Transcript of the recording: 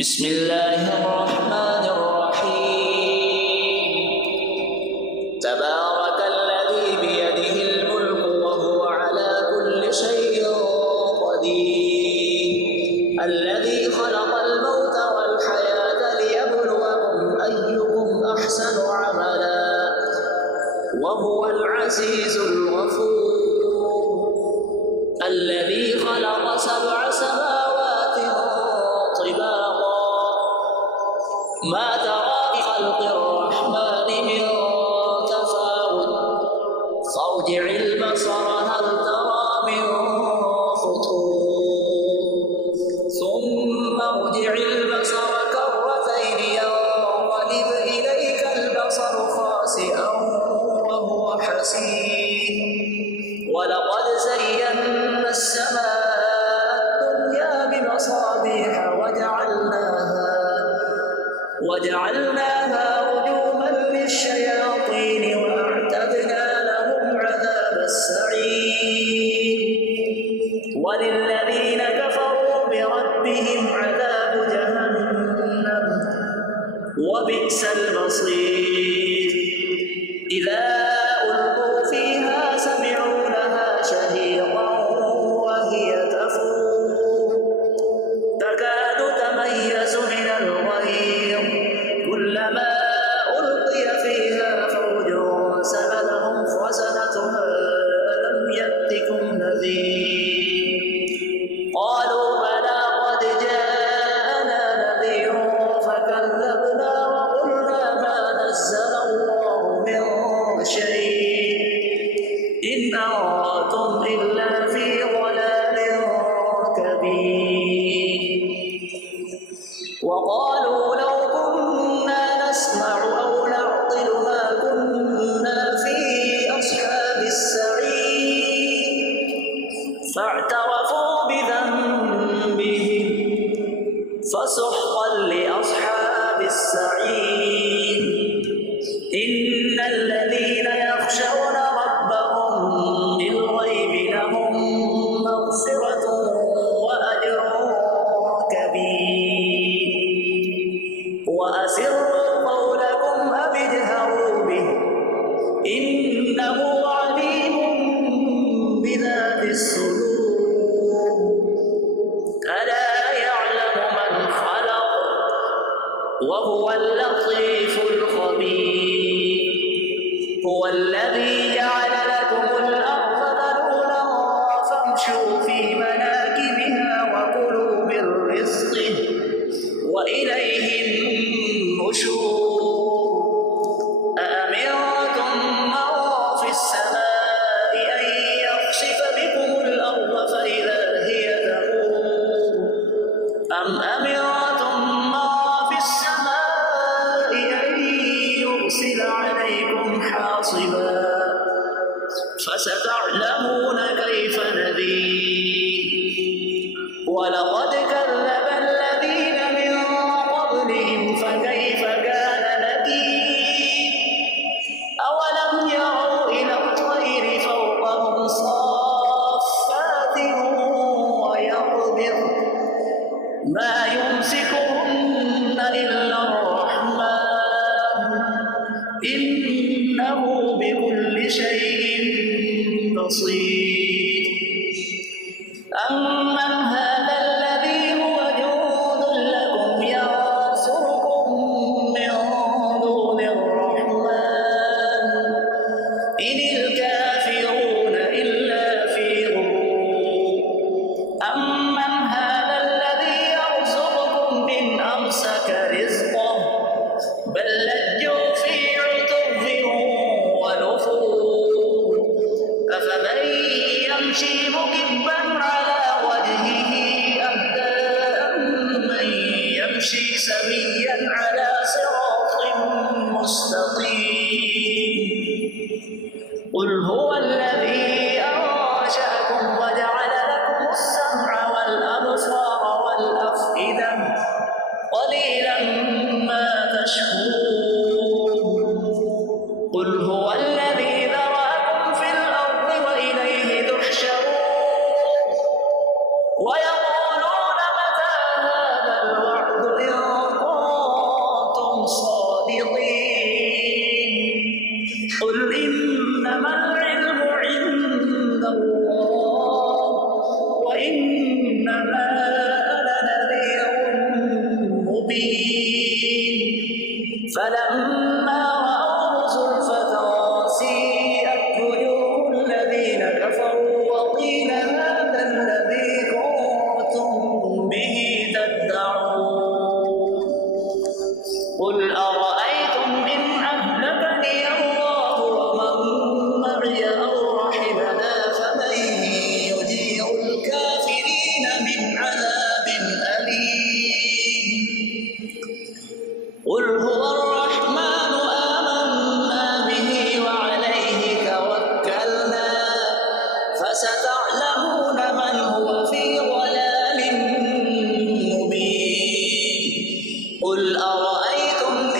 بسم الله الرحمن الرحيم تبارك الذي بيده الملك وهو على كل شيء قدير الذي خلق الموت والحياة ليبلوكم أيكم أحسن عملا وهو العزيز الغفور الذي خلق سبع سماوات طباقا ما ترى في خلق الرحمن من تفاوت فارجع البصر هل ترى من فطور ثم ارجع البصر كرتين ينقلب إليك البصر خاسئا وهو حسير ولقد زينا السماء الدنيا بمصابيح وجعلناها رجوما للشياطين وأعتدنا لهم عذاب السعير وللذين كفروا بربهم عذاب جهنم وبئس المصير إذا ألقوا فيها سمعوا لها شهيقا وهي تفور تكاد تميز من الغيظ كلما ألقي فيها فوج سألهم خزنتها ألم يأتكم نذير قالوا بلى قد جاءنا نذير فكذبنا وقلنا ما نزل الله من شيء إن أنتم إلا في ضلال كبير وقالوا لو كنا نسمع أو نعقل ما كنا في أصحاب السعير فاعترفوا بذنبهم فسحقا لأصحاب السعير إن الذين يخشون ربهم بالغيب لهم مغفرة وأجر كبير وأسروا قولكم أو اجهروا به إنه عليم بذات الصدور ألا يعلم من خلق وهو اللطيف الخبير هو الذي جعل لكم الأرض ذلولا فامشوا في مناكبها وكلوا من رزقه وإليه النشور أأمنتم من في السماء أن يخسف بكم الأرض فإذا هي تمور أم أمنتم من في السماء أن يرسل عليكم حاصبا فستعلمون كيف نذير ولقد كذب الذين من قبلهم فكيف كان نكير أولم يروا إلى الطير فوقهم صافات ويقبض ما يمسكهن إلا الرحمن إنه بكل شيء بصير أمن هذا الذي هو جند لكم ينصركم من دون الرحمن إن الكافرون إلا في غرور أمن هذا الذي يرزقكم إن أمسك رزقه بل لجوا في عتو ونفور أفمن يمشي مكبا على وجهه أهدى أمن يمشي سويا على صراط مستقيم قل هو الذي أنشأكم وجعل لكم السمع والأبصار والأفئدة قليلا ما تشكرون قل هو الذي ذرأكم في الأرض وإليه تحشرون ويقولون متى هذا الوعد إن مبين فلما رأوه زلفة سيئت وجوه الذين كفروا وقيل هذا الذي كنتم به تدعون قل أرأيتم إن أهلكني الله ومن معي أو رحمنا فمن يجير الكافرين من عذاب أليم قل هو الرحمن آمنا به وعليه توكلنا فستعلمون من هو في ضلال مبين قل أرأيتم